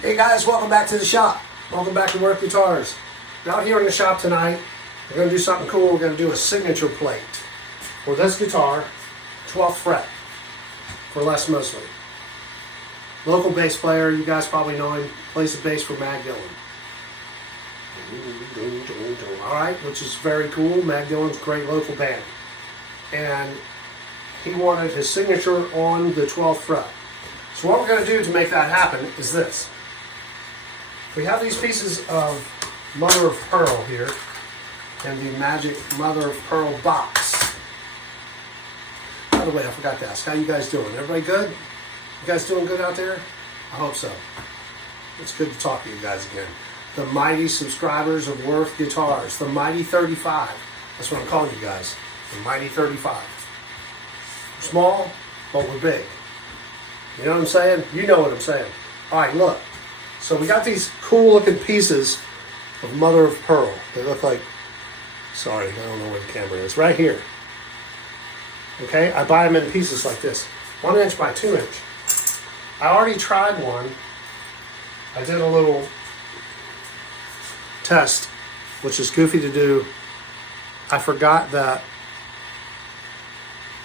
Hey guys, welcome back to the shop. Welcome back to Worth Guitars. We're out here in the shop tonight. We're going to do something cool. We're going to do a signature plate for this guitar, 12th fret, for Les Mosley. Local bass player, you guys probably know him, plays the bass for Mag Dillon. Alright, which is very cool. Mag Dillon's a great local band. And he wanted his signature on the 12th fret. So what we're going to do to make that happen is this. We have these pieces of mother of pearl here and the magic mother of pearl box. By the way, I forgot to ask, how you guys doing? Everybody good? You guys doing good out there? I hope so. It's good to talk to you guys again. The mighty subscribers of Worth Guitars, the mighty 35. That's what I'm calling you guys, the mighty 35. We're small, but we're big. You know what I'm saying? You know what I'm saying. All right, look. So we got these cool looking pieces of mother of pearl. They look like, sorry, I don't know where the camera is. Right here. Okay, I buy them in pieces like this. 1 inch by 2 inch. I already tried one. I did a little test, which is goofy to do. I forgot that,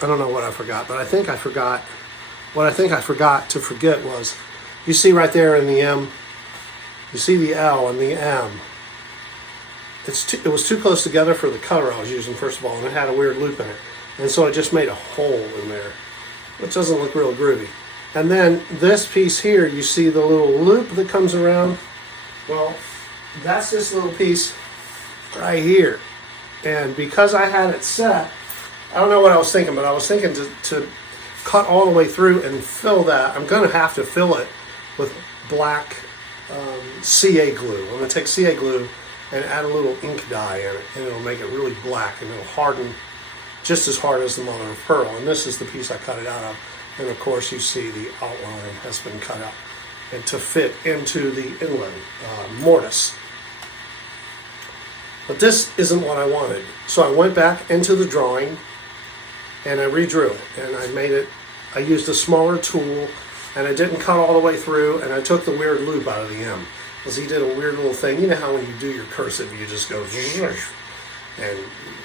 I don't know what I forgot, but I think I forgot. What I think I forgot to forget was, you see right there in the M, you see the L and the M. It was too close together for the cutter I was using, first of all, and it had a weird loop in it. And so I just made a hole in there, which doesn't look real groovy. And then this piece here, you see the little loop that comes around? Well, that's this little piece right here. And because I had it set, I don't know what I was thinking, but I was thinking to cut all the way through and fill that. I'm going to have to fill it with black CA glue. I'm going to take CA glue and add a little ink dye in it, and it'll make it really black, and it'll harden just as hard as the mother of pearl. And this is the piece I cut it out of. And of course you see the outline has been cut out and to fit into the inlay mortise. But this isn't what I wanted. So I went back into the drawing and I redrew it, and I made it, I used a smaller tool, and I didn't cut all the way through, and I took the weird loop out of the M. Because he did a weird little thing. You know how when you do your cursive, you just go and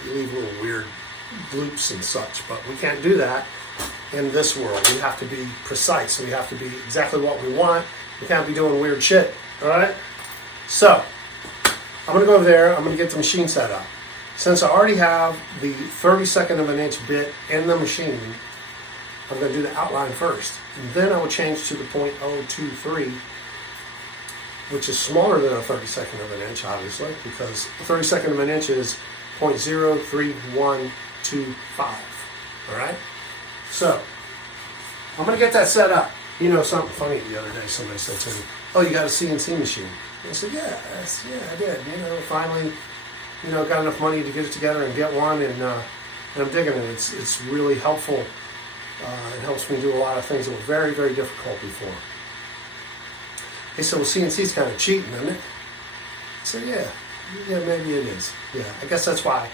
you leave little weird loops and such, but we can't do that in this world. We have to be precise. We have to be exactly what we want. We can't be doing weird shit, all right? So, I'm gonna go over there, I'm gonna get the machine set up. Since I already have the 32nd of an inch bit in the machine, I'm going to do the outline first. And then I will change to the .023, which is smaller than a 32nd of an inch, obviously, because a 32nd of an inch is .03125. All right? So, I'm going to get that set up. You know, something funny the other day, somebody said to me, oh, you got a CNC machine? And I said, yeah, I did. You know, finally, got enough money to get it together and get one, and I'm digging it. It's really helpful. It helps me do a lot of things that were very, very difficult before. They said, well, CNC's kind of cheating, isn't it? I said, yeah, maybe it is. Yeah, I guess that's why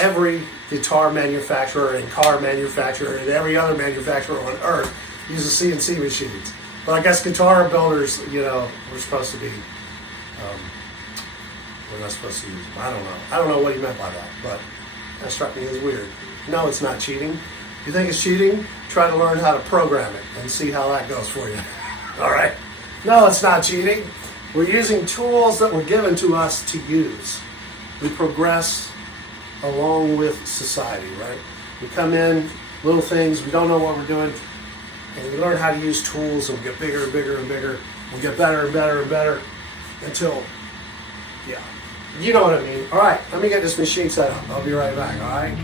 every guitar manufacturer and car manufacturer and every other manufacturer on earth uses CNC machines. But I guess guitar builders, we're supposed to be, we're not supposed to use them. I don't know. I don't know what he meant by that, but that struck me as weird. No, it's not cheating. You think it's cheating? Try to learn how to program it and see how that goes for you. All right? No, it's not cheating. We're using tools that were given to us to use. We progress along with society, right? We come in, little things, we don't know what we're doing, and we learn how to use tools, and we get bigger and bigger and bigger. We get better and better and better until, yeah. You know what I mean. All right, let me get this machine set up. I'll be right back, all right?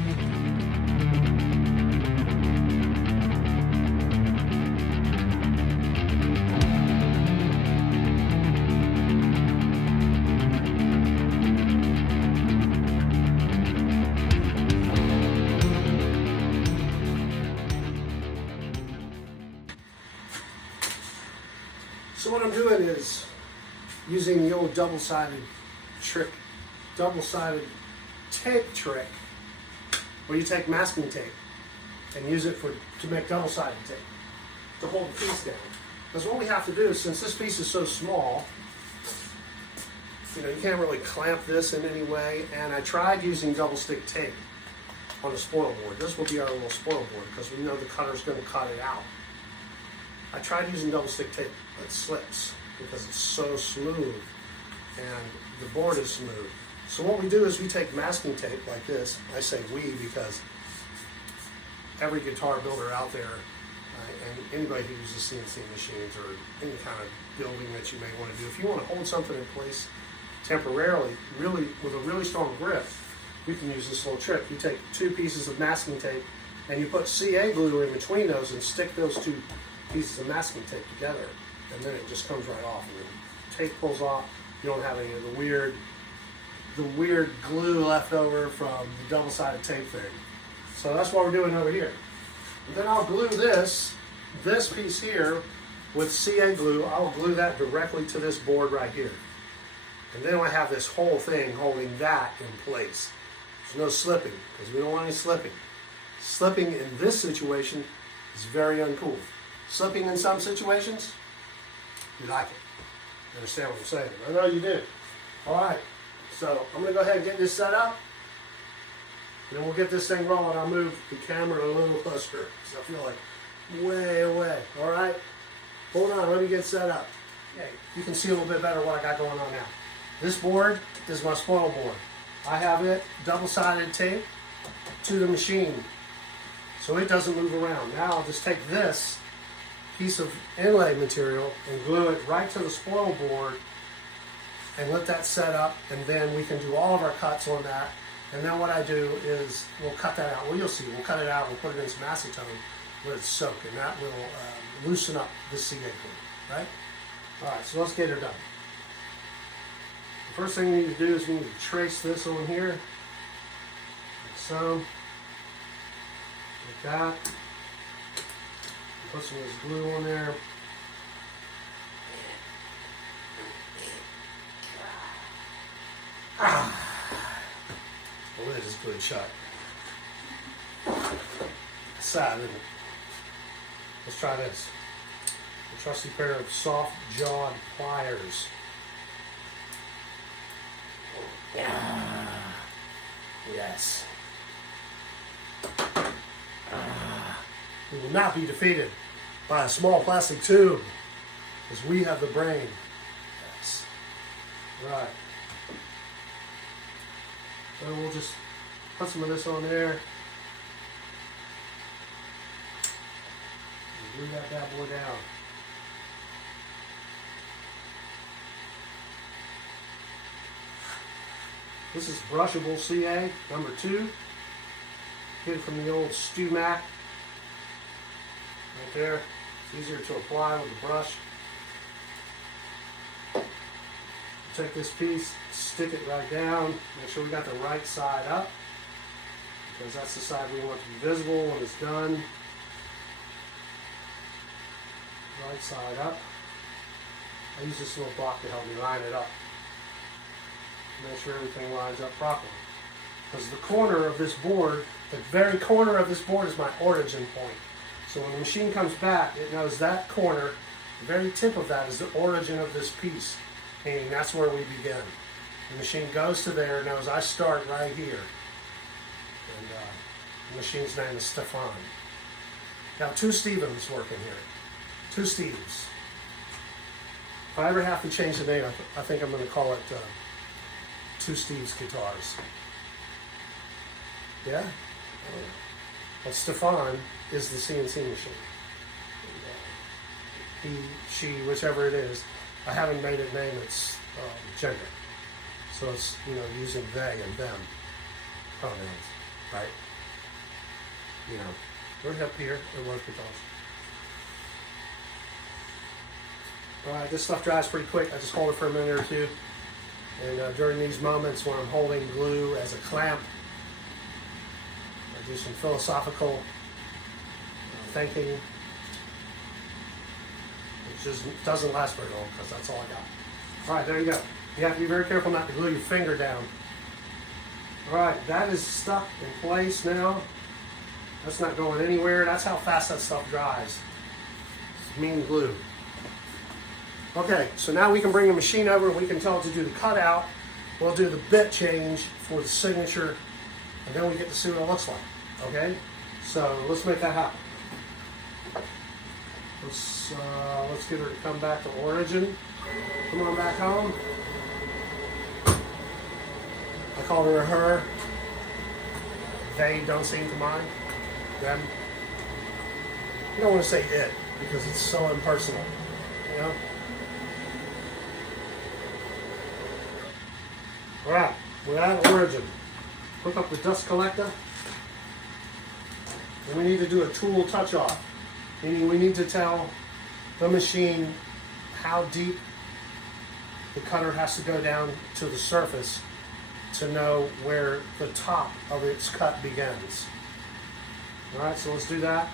So what I'm doing is using the old double-sided tape trick, where you take masking tape and use it to make double-sided tape to hold the piece down. Because what we have to do, since this piece is so small, you can't really clamp this in any way. And I tried using double stick tape on the spoil board. This will be our little spoil board because we know the cutter's going to cut it out. I tried using double stick tape, but it slips because it's so smooth and the board is smooth. So what we do is we take masking tape like this. I say we because every guitar builder out there and anybody who uses CNC machines or any kind of building that you may want to do, if you want to hold something in place temporarily, really with a really strong grip, you can use this little trick. You take 2 pieces of masking tape and you put CA glue in between those and stick those 2 pieces of masking tape together, and then it just comes right off. And the tape pulls off. You don't have any of the weird glue left over from the double-sided tape thing. So that's what we're doing over here. And then I'll glue this piece here with CA glue. I'll glue that directly to this board right here. And then I have this whole thing holding that in place. There's no slipping, because we don't want any slipping. Slipping in this situation is very uncool. Slipping in some situations, you like it. You understand what I'm saying? I know you do. All right, so I'm gonna go ahead and get this set up, and then we'll get this thing rolling. I'll move the camera a little closer, because I feel like way away. All right, hold on, let me get set up. Okay, you can see a little bit better what I got going on now. This board is my spoil board. I have it double-sided tape to the machine so it doesn't move around. Now I'll just take this piece of inlay material and glue it right to the spoil board and let that set up, and then we can do all of our cuts on that. And then what I do is we'll cut that out. Well, you'll see. We'll cut it out. We'll put it in some acetone, let it soak, and that will loosen up the CA glue, right? All right, so let's get her done. The first thing we need to do is we need to trace this on here, like so, like that. Put some of this glue on there. The lid is glued shut. Sad, isn't it? Let's try this. A trusty pair of soft-jawed pliers. Yes. We will not be defeated by a small plastic tube, because we have the brain. Yes. Right. So we'll just put some of this on there. And glue that bad boy down. This is brushable CA, number 2. Get it from the old StewMac. Right there. It's easier to apply with the brush. Take this piece, stick it right down. Make sure we got the right side up, because that's the side we want to be visible when it's done. Right side up. I use this little block to help me line it up. Make sure everything lines up properly. Because the corner of this board, the very corner of this board is my origin point. So when the machine comes back, it knows that corner, the very tip of that is the origin of this piece, meaning that's where we begin. The machine goes to there, knows I start right here. And the machine's name is Stefan. Now 2 Stevens working here. 2 Steves. If I ever have to change the name, I think I'm going to call it 2 Steves Guitars. Yeah? But Stefan is the CNC machine. He, she, whichever it is. I haven't made it name its gender. So it's, using they and them pronouns, right? We're up here in one guitars. Alright, this stuff dries pretty quick. I just hold it for a minute or two. And during these moments when I'm holding glue as a clamp, I do some philosophical thinking. It just doesn't last very long, because that's all I got. Alright, there you go. You have to be very careful not to glue your finger down. Alright, that is stuck in place now. That's not going anywhere. That's how fast that stuff dries. It's mean glue. Okay, so now we can bring the machine over and we can tell it to do the cutout. We'll do the bit change for the signature, and then we get to see what it looks like. Okay, so let's make that happen. Let's get her to come back to origin. Come on back home. I call her her. They don't seem to mind. Them. You don't want to say it because it's so impersonal. You know? Alright, we're at origin. Hook up the dust collector. And we need to do a tool touch off. Meaning we need to tell the machine how deep the cutter has to go down to the surface to know where the top of its cut begins. Alright, so let's do that.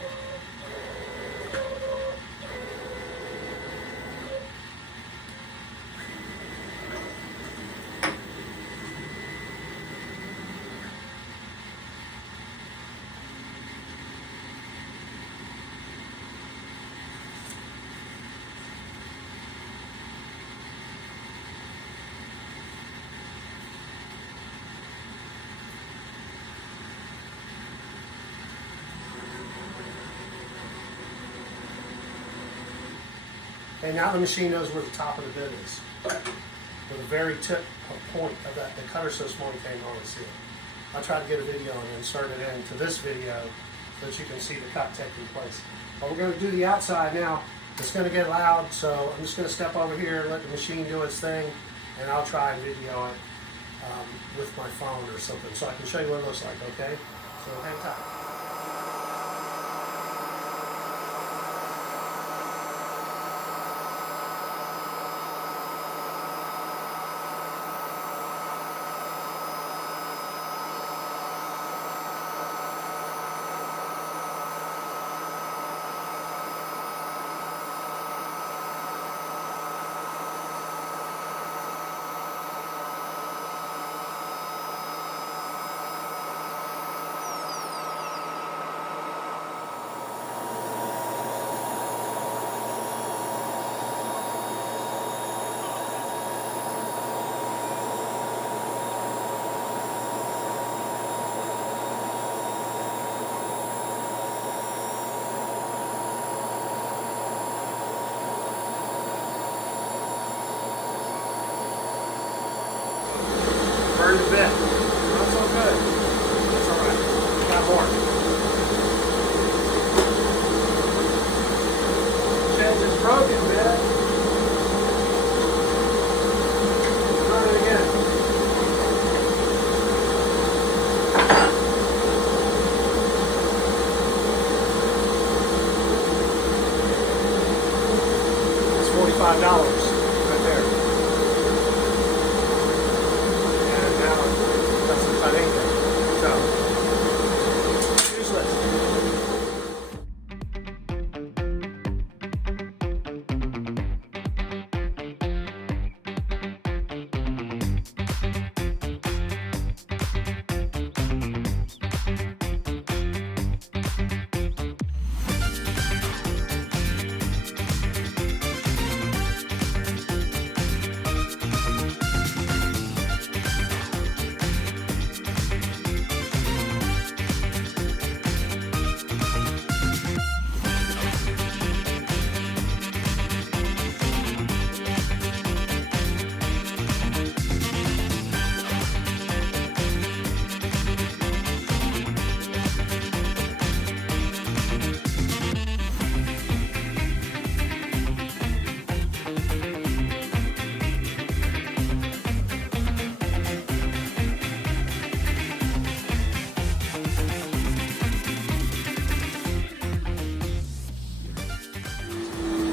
And now the machine knows where the top of the bit is. With the very tip point of that, the cutter's so small you can't hardly see it. I'll try to get a video and insert it into this video so that you can see the cut taking place. But we're going to do the outside now. It's going to get loud, so I'm just going to step over here and let the machine do its thing, and I'll try and video it with my phone or something so I can show you what it looks like, okay? So hang tight. Burned a bit. Not so good. That's alright. Got more. Chance is broken, man. Burn it again. It's $45 right there. Cut anything. So, useless.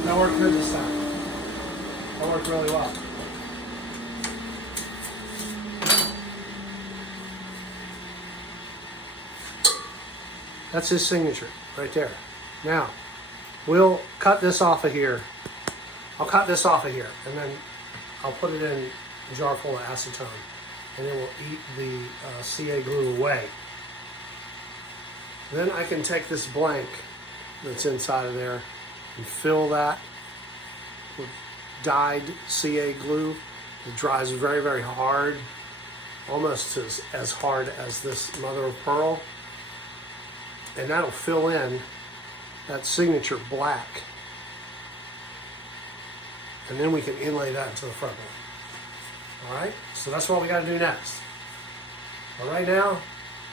That worked good this time. That worked really well. That's his signature right there. Now, we'll cut this off of here. I'll cut this off of here, and then I'll put it in a jar full of acetone, and it will eat the CA glue away. Then I can take this blank that's inside of there and fill that with dyed CA glue. It dries very, very hard, almost as hard as this mother of pearl. And that'll fill in that signature black. And then we can inlay that into the front one. All right, so that's what we got to do next. But right now,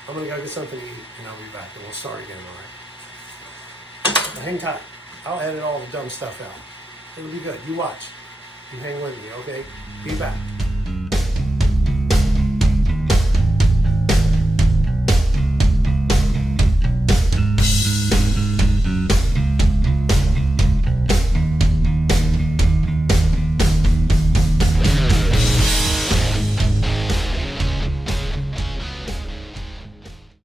I'm gonna go get something to eat, and I'll be back, and we'll start again, all right? Now hang tight. I'll edit all the dumb stuff out. It'll be good. You watch. You hang with me, okay? Be back.